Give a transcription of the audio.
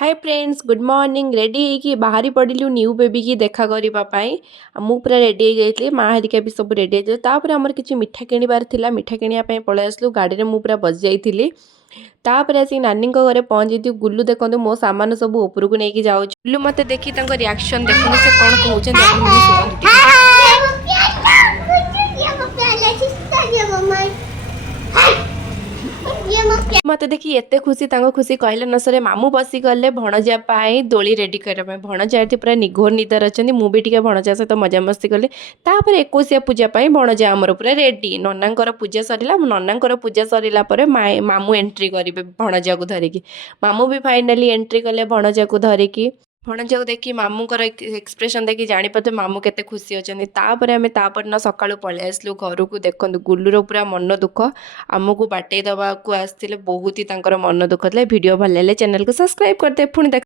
hi friends good morning ready होगी बाहरी पड़िलु new baby की देखा करने मु पूरा रेडी हो जाइए माँ हरिका भी सब रेडी होते आमर किसी मिठा किणवार था मिठा किणापी पलि आसलु गाड़ी में मुझे बस जाइली तापर आसिक नानी घरे पहुँची गुल्लू देखो मो सामान सब उपरको लेकिन जाऊँ गुल्लू मत देखी रिएक्शन देखो से कौन कहते मत देखी एत खुशी खुशी कहले न सर मामू बसी गले भणजा दोली रेडी करने भणजा पूरा निघोर निदर अच्छा मुझे भणजा सहित मजामस्ती कले तापर 21 पूजा भणजा आमर पूरा रेडी नना पूजा सरला नना पूजा सरला मामू एंट्री करेंगे भणजा को धरिकी मामू भी फाइनाली एंट्री कले भणजा को धरिकी भणजा को देखी मामूर एक्सप्रेशन देखी जापे मामू केते खुशी अच्छा आम तापर सका पलि आसलु घर को देखो गुल्लूर पूरा मन दुख आमको बाटे दवा को आसते बहुत ही मन दुख था वीडियो भल लगे चैनल को सब्सक्राइब करते पुणी देख